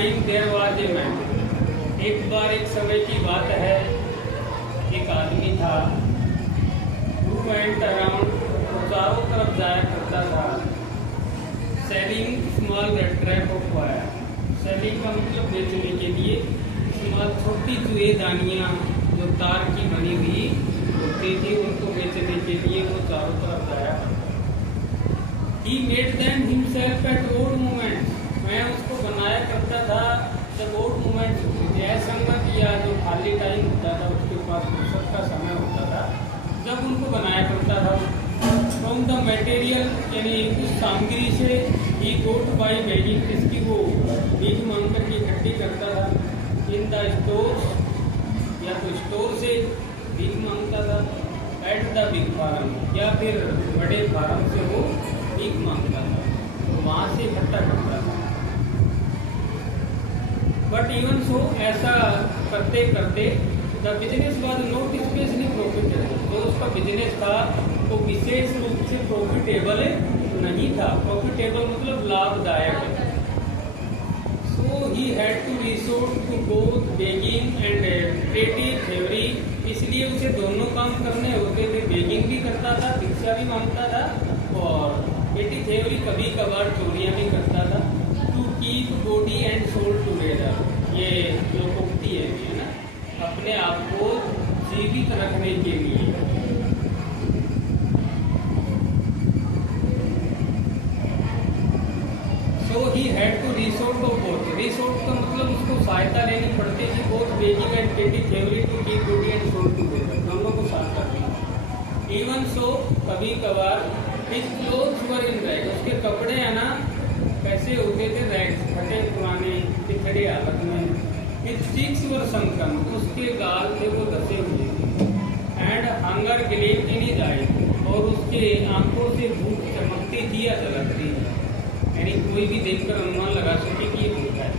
Time there was a man. एक बार एक समय की बात है, एक आदमी था, हु वेंट अराउंड, चारों तरफ जाया करता था, selling small trap of fire. Selling का मतलब बेचने के लिए, स्मॉल छोटी चूहेदानियाँ जो तार की बनी हुई होती थी, उनको बेचने के लिए वो चारों तरफ जाया। He made them himself at odd moments। मैं उसको बनाया करता था जब odd moments होते थे, असंगत या जो खाली टाइम होता था, उसके पास फुर्सत का समय होता था, जब उनको बनाया करता था। फ्रॉम द मटेरियल, यानी उस सामग्री से ही गोट बाई बेगिंग, जिसकी वो बीज मांग कर के इकट्ठी करता था। इन द स्टोर, या तो स्टोर से बीज मांगता था, एट द बिग फार्म, या फिर बड़े फार्म से वो बीज मांगता था, तो वहाँ से इकट्ठा करता था। बट इवन सो, ऐसा करते करते the business was not specially profitable. जो उसका बिजनेस था वो विशेष रूप से प्रॉफिटेबल नहीं था। प्रॉफिटेबल मतलब लाभदायक। So he had to resort to both begging and petty thievery. इसलिए उसे दोनों काम करने होते थे, बेगिंग भी करता था, भिक्षा भी मांगता था, और पेटी थेवरी कभी कभार चोरियाँ भी करता था। To keep body and soul together, ये लोकोक्ति है ना, अपने आप को जीवित रखने के लिए। So he had to resort to both. Resort का मतलब उसको सहायता लेनी पड़ती थी, both begging and petty thievery, to keep body and soul together, दोनों को साथ करना। इवन सो, कभी कभार his clothes were in rag, उसके कपड़े है ना कैसे होते थे, रैग्स, फटे पुराने पिछड़े हालत में। हिज चीक्स वर संकन, उसके गाल थे वो धसे हुए थे। एंड हंगर ग्लेम्ड इन हिज आई, और उसके आंखों से भूख चमकती थी या झलकती थी, यानी कोई भी देखकर अनुमान लगा सके कि ये भूख है।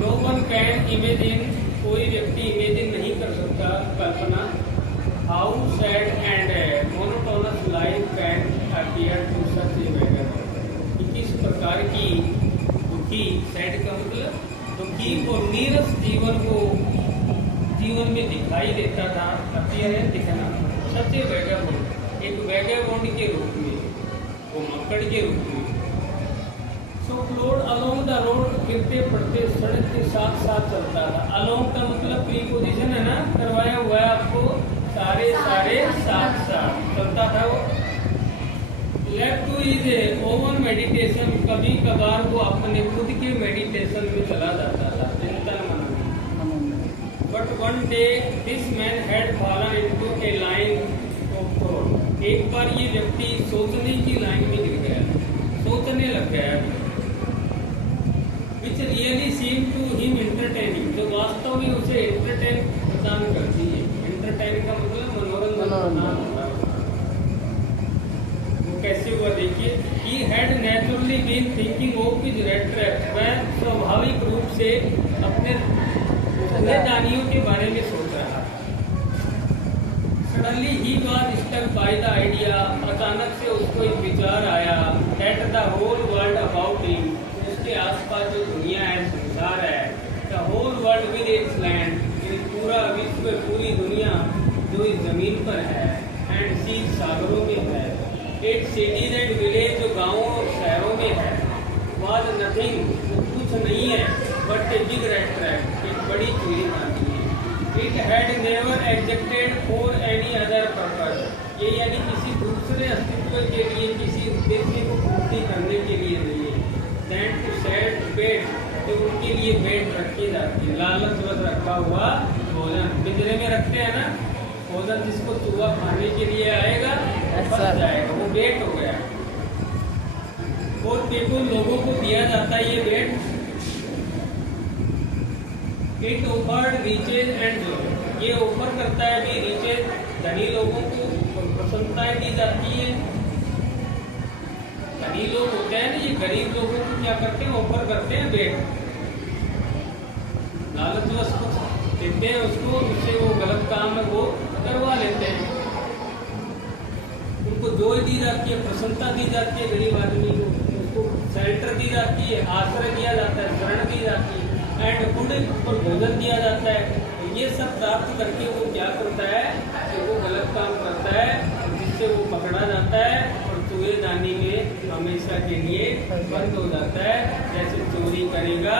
नो वन कैन इमेजिन, कोई व्यक्ति इमेजिन नहीं कर सकता, कल्पना, how sad and monotonous life can appear to such a beggar, किस प्रकार की दुखी, सैड का मतलब दुखी और नीरस जीवन में दिखाई देता था। अपीयर है दिखना, सच ए वैगाबॉन्ड, एक वैगाबॉन्ड के रूप में, वो मक्कड़ के रूप में। सो फ्लोड अलोंग द रोड, गिरते पड़ते सड़क के साथ साथ चलता था। अलोंग का मतलब प्रीपोजिशन है ना, करवाया हुआ है आपको, सारे साथ साथ चलता था वो। Left two is oven meditation, कभी कभार वो अपने खुद के मेडिटेशन में चला जाता था, चिंतन मनन। But one day this man had fallen into a line of thought, एक बार ये व्यक्ति सोचने की लाइन में गिर गया, सोचने लग गया, which really seem to him entertaining, जो वास्तव में उसे एंटरटेन प्रदान करती है। एंटरटेन का मतलब मनोरंजन। वो कैसे हुआ देखिए, he had naturally been thinking of his rat trap, वह स्वाभाविक रूप से अपने दानियों के बारे में सोच रहा। Suddenly he was stuck by the idea, अचानक से उसको एक विचार आया, that the whole world about him, उसके आसपास जो दुनिया है, संसार है, the whole world with its land, पूरा विश्व, पूरी दुनिया जो इस जमीन पर है, एंड सी, सागरों में है, इट सिटीज एंड विलेज, जो गाँवों और शहरों में है, वाज नथिंग, कुछ नहीं है, but a big red trap, एक बड़ी चूहेदानी है। It had never existed for any other purpose, ये यानी किसी दूसरे अस्तित्व के लिए, किसी उद्देश्य को पूर्ति करने के लिए नहीं है। दैन टू सेट बेड, तो उनके लिए बेड रखी जाती है, लालचवश रखा हुआ भोजन, पिंजरे में रखते हैं ना भोजन, जिसको चूहा खाने के लिए आएगा फंस जाएगा, वो बेट हो गया। और पीपल, लोगों को दिया जाता है ये bet. It offered riches and joy, ये ऑफर करता है भी रिचेज, धनी लोगों को प्रसन्नताएं दी जाती है। धनी लोग होते हैं ना, ये गरीब लोगों को क्या करते हैं, ऑफर करते हैं बेट, लालचवश कुछ देते हैं उसको, उससे वो गलत काम है वो करवा लेते हैं। उनको जोर दी जाती है, प्रसन्नता दी जाती है, गरीब आदमी को उसको शेल्टर दी जाती है, आश्रय दिया जाता है, शरण दी जाती है, एंड फूड और भोजन दिया जाता है। तो ये सब प्राप्त करके वो क्या करता है कि वो गलत काम करता है, जिससे वो पकड़ा जाता है और चूहेदानी में हमेशा के लिए बंद हो जाता है। जैसे चोरी करेगा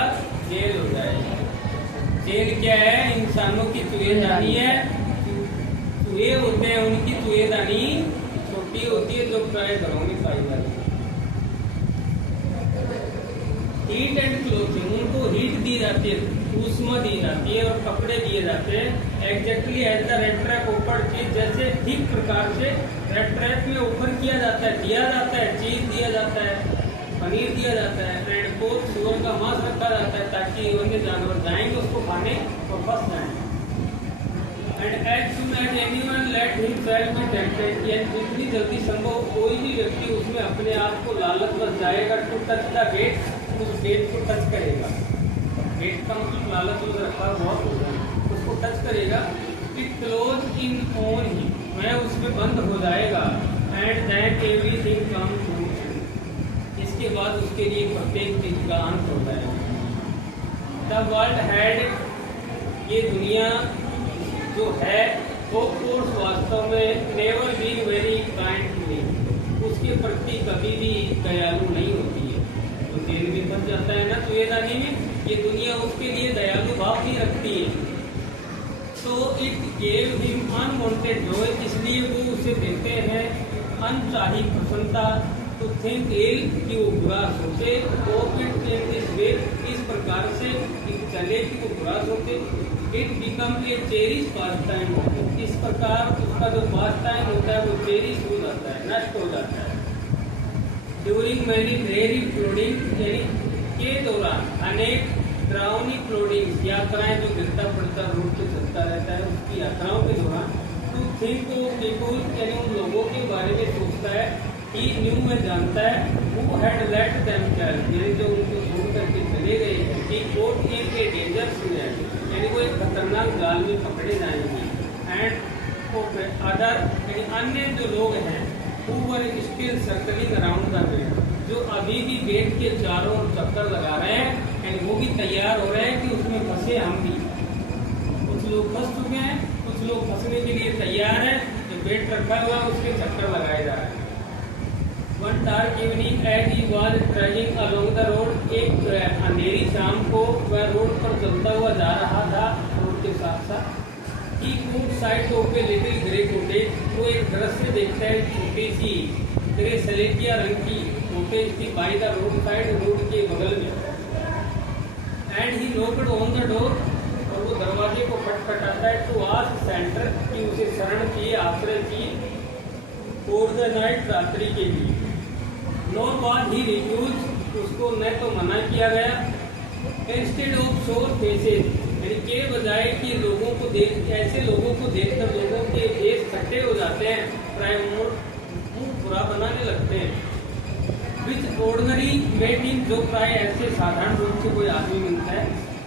जेल हो जाएगा। जेल क्या है? इंसानों की चूहेदानी है। चूहे होते हैं, उनकी चूहेदानी छोटी होती है, जो प्राय घरों में पाई जाती है। हीट एंड क्लोथिंग, उनको हीट दी जाती है, ऊष्मा दी जाती है और कपड़े दिए जाते हैं। Exactly as the rat trap ऊपर चीज, जैसे ठीक प्रकार से रेड ट्रैप में ऊपर किया जाता है, दिया जाता है, चीज दिया जाता है, पनीर दिया जाता है, रेड पोर्क सुअर का मांस रखा जाता है, ताकि अन्य जानवर जाएंगे उसको खाने और फंस जाएंगे। And as soon as anyone let himself be tempted, जितनी जल्दी संभव कोई भी व्यक्ति उसमें अपने आप को लालच बस जाएगा, टू टच द गेट, उस गेट को टच करेगा। गेट का मतलब लालच में रखा बहुत हो जाए, उसको टच करेगा, it close in on he, वह उसमें बंद हो जाएगा। And that everything come to, इसके बाद उसके लिए प्रत्येक चीज का अंत होता है। द वर्ल्ड हैड, ये दुनिया जो है वो कोर्स वास्तव में never be very kind to me, उसके प्रति कभी भी दयालु नहीं होती है। तो जेल में फंस जाता है ना चूहेदानी में, ये दुनिया उसके लिए दयालु भाव नहीं रखती है। तो it gave him unwanted Joy, इसलिए वो उसे देते हैं अनचाही प्रसन्नता। टू थिंक इल, कि वो बुरा सोचे, और इट थिंक इस वे, इस प्रकार से चले कि वो बुरा सोचे। It become a cherish pass time, इस प्रकार उसका जो पास टाइम होता है वो चेरिश हो जाता है, नष्ट हो जाता है। ड्यूरिंग मैनी ड्रेरी फ्लोडिंग, यानी के दौरान अनेक ड्राउनी फ्लोडिंग, यात्राएं जो गिरता पड़ता रोड पे चलता रहता है, उसकी यात्राओं के दौरान टू थिंक पीपुल, यानी उन लोगों के बारे में सोचता है, ही न्यू में जानता है, हु हैड लेट देम चल, यानी जो उनको छोड़ करके चले गए हैं, ही कोट इन ए डेंजर सीजन, यानी वो एक खतरनाक जाल में पकड़े जाएंगे। एंड अदर, यानी अन्य जो लोग हैं, who were still circling around the gate, जो अभी भी गेट के चारों ओर चक्कर लगा रहे हैं, यानी वो भी तैयार हो रहे हैं कि उसमें फंसे हम भी। कुछ लोग फंस चुके हैं, कुछ लोग फंसने के लिए तैयार है, जो गेट रखा हुआ है उसके चक्कर लगाए जा रहे हैं। One dark evening as he was travelling along the road, एक अंधेरी शाम को वह रोड पर चलता हुआ जा रहा था, रोड के साथ साथ। He could sight of a little grey cottage, वो एक दृश्य देखता है, छोटी सी ग्रे सलेटिया रंग की कॉटेज थी by the road side, road के बगल में। And he knocked on the door, और वो दरवाजे को खटखटाता है, टू आस्क सेंटर, कि उसे शरण चाहिए, आश्रय चाहिए, फॉर द नाइट, रात्रि के लिए। नॉर वाज ही रिफ्यूज, उसको न तो मना किया गया। इंस्टेड ऑफ शोर फेसेस, यानी के बजाय कि लोगों को देख, ऐसे लोगों को देखकर लोगों के फेस खट्टे हो जाते हैं, प्राय मुंह बुरा बनाने लगते हैं। विच ऑर्डिनरी मेड हिम, जो प्राय ऐसे साधारण रूप से कोई आदमी मिलता है।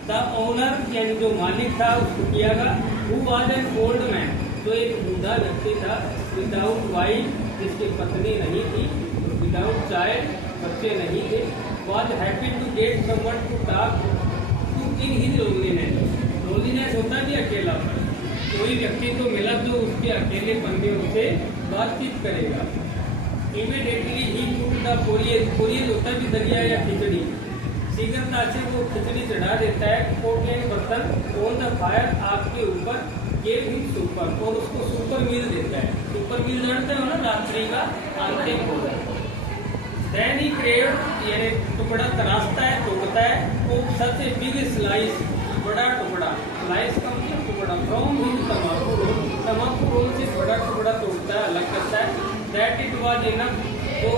द ओनर, यानी जो मालिक था, उसको किया गया। Who was an old man, जो एक बूढ़ा व्यक्ति था, विदाउट वाइफ, जिसकी पत्नी नहीं थी, विदाउट चाइल्ड, बच्चे नहीं थे, was happy to get someone to talk to in his loneliness. Loneliness होता है भी अकेलापन, कोई व्यक्ति तो मिला जो उसके अकेलेपन में उससे बातचीत करेगा। Immediately he took the poriyal, poriyal होता है भी दलिया या खिचड़ी, शीघ्रता से वो खिचड़ी चढ़ा देता है, कोकेन बर्तन ऑन द फायर, आग के ऊपर, गेव हिम सुपर, और उसको सुपर मील देता है। सुपर मील जानते हो ना, रात्रि का अंतिम भोजन। Then he craved, यानी टुकड़ा तराशता है, तोड़ता है, वो सच ए बिग स्लाइस, बड़ा टुकड़ा, स्लाइस का मतलब टुकड़ा, फ्रॉम हिज तम्बाकू रोल, तम्बाकू रोल से बड़ा टुकड़ा तोड़ता है, अलग करता है। दैट इट वाज इनफ, जो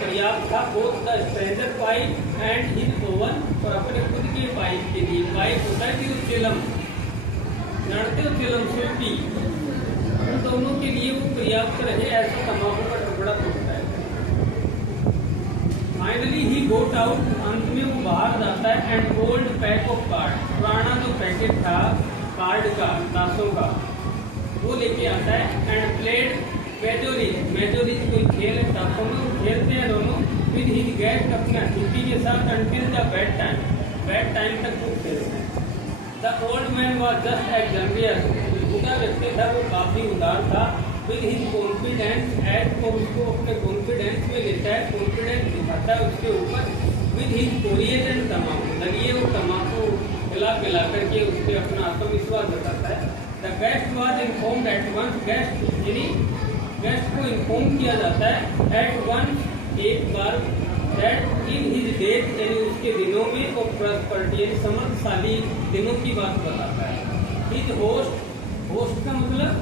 पर्याप्त था, both the stranger pipe and his oven, और अपने खुद के पाइप के लिए। पाइप होता है कि चिलम, जानते हो चिलम, सुल्टी, उन दोनों के लिए वो पर्याप्त रहे, ऐसा तम्बाकू का टुकड़ा तोड़ता है। फाइनली ही गोट आउट, अंत में वो बाहर जाता है, and old pack of card, पुराना जो पैकेट था कार्ड का, ताशों का, वो लेके आता है। एंड प्लेड मेजोरिज, मेजोरिज कोई खेल है ताशों में, वो खेलते हैं दोनों। विद हिज गेस्ट अपने अतिथि के साथ अंटिल द बेड टाइम तक वो खेलते हैं। The old man was just एक्जम्बियस, बूढ़ा व्यक्ति था वो काफी उदार था। विद हिज कॉन्फिडेंस एज, वो उसको अपने कॉन्फिडेंस में लेता है, कॉन्फिडेंस दिखाता है उसके ऊपर। विद हिज कोरियस एंड तमाकू, लगिए वो तमाकू पिला करके उसके अपना आत्मविश्वास बताता है। The guest was informed at once, guest को इन्फॉर्म किया जाता है एट वंस एक बार, दैट इन हिज डेज, यानी उसके दिनों में वो प्रॉस्पेरिटी यानी समृद्धशाली दिनों की बात बताता है। हिज होस्ट का मतलब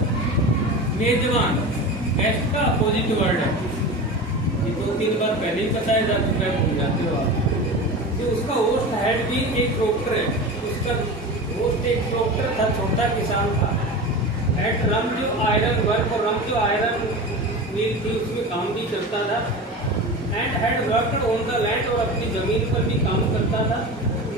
मेजबान, गेस्ट का अपोजिट वर्ड है, ये 2-3 बार पहले ही बताया जा चुका है, भूल जाते हो आप। तो उसका होस्ट हैड बीन एक डॉक्टर है, उसका होस्ट एक डॉक्टर था, छोटा किसान था। एट रम जो आयरन वर्क, और रम जो आयरन मिल थी उसमें काम भी करता था। And had worked on the land, और अपनी जमीन पर भी काम करता था।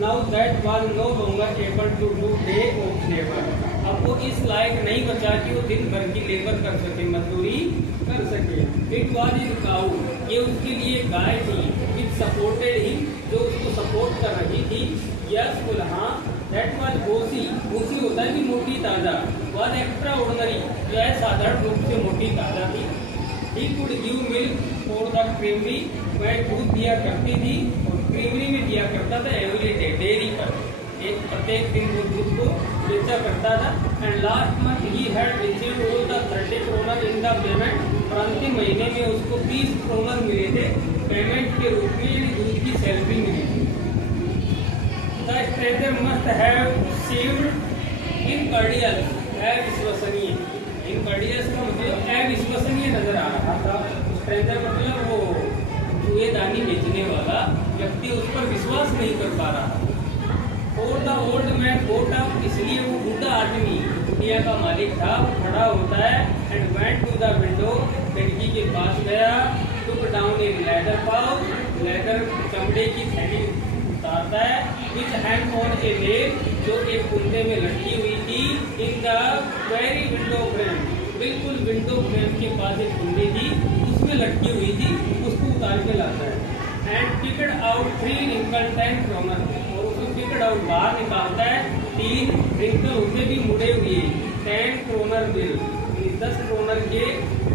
Now that was no longer able to do day of labour, अब वो इस लायक नहीं बचा कि वो दिन भर की लेबर कर सके, मजदूरी कर सके। इट वाज इन काऊ, ये उसके लिए गाय थी। इट सपोर्टेड ही, जो उसको सपोर्ट कर रही थी। यस बोल हाँ। दैट वाज बोसी, बोसी होता है कि मोटी ताजा। वाज एक्स्ट्रा ऑर्डिनरी, जो है साधारण रूप से मोटी ताजा थी। He could give milk for the creamery, वह दूध दिया करती थी और क्रीमरी में दिया करता था एवरी डे, डेयरी पर प्रत्येक दिन वो दूध को बेचा करता था। And last month he had received all the 30 kroner in the payment, और अंतिम महीने में उसको 30 kroner मिले थे पेमेंट के रूप में, यानी दूध की सैलरी मिली थी। The stranger must have sieved इनकॉर्डियल, अविश्वसनीय। इनकॉर्डियस का मतलब अविश्वसनीय नजर आ रहा था। स्ट्रेंजर मतलब वो जुएदानी बेचने वाला व्यक्ति उस पर विश्वास नहीं कर पा रहा। और the old man goat up, इसलिए वो बूढ़ा आदमी, दुनिया का मालिक था, वो खड़ा होता है। And went to the window, खिड़की के पास गया। Took down a leather pouch, leather चमड़े की थैली उतारता है। Which hang on a nail, जो एक कुंडे में लटकी हुई थी। In the very window frame, बिल्कुल विंडो फ्रेम के पास एक कुंडी थी, उसमें लटकी हुई थी, उसको उतार के लाता है। And picked out 3 wrinkled 10 kroner, और उसको पिकड आउट बाहर निकालता है 3 wrinkle होते भी मुड़े हुए 10 kroner बिल, 10 kroner के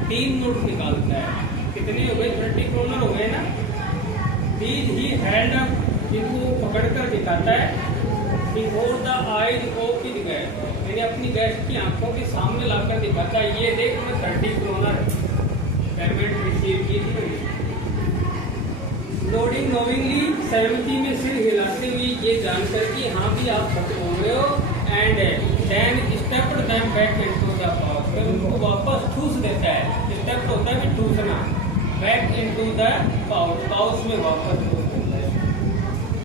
3 नोट निकालता है। कितने हो गए? 30 kroner हो गए ना। These he held up, जिनको पकड़ कर दिखाता है। Before the eyes of his guest, यानी अपनी गेस्ट की आंखों के सामने लाकर दिखाता है, ये देख मैं 30 kroner पेमेंट रिसीव की थी। लोडिंग नोविंगली, सहमति में सिर हिलाते हुए ये जानकर कि हाँ भी आप सच बोल रहे हो। And then stepped them back into the pouch, फिर उनको वापस ठूस देता है। स्टेप होता है कि ठूसना, back into the pouch, pouch में वापस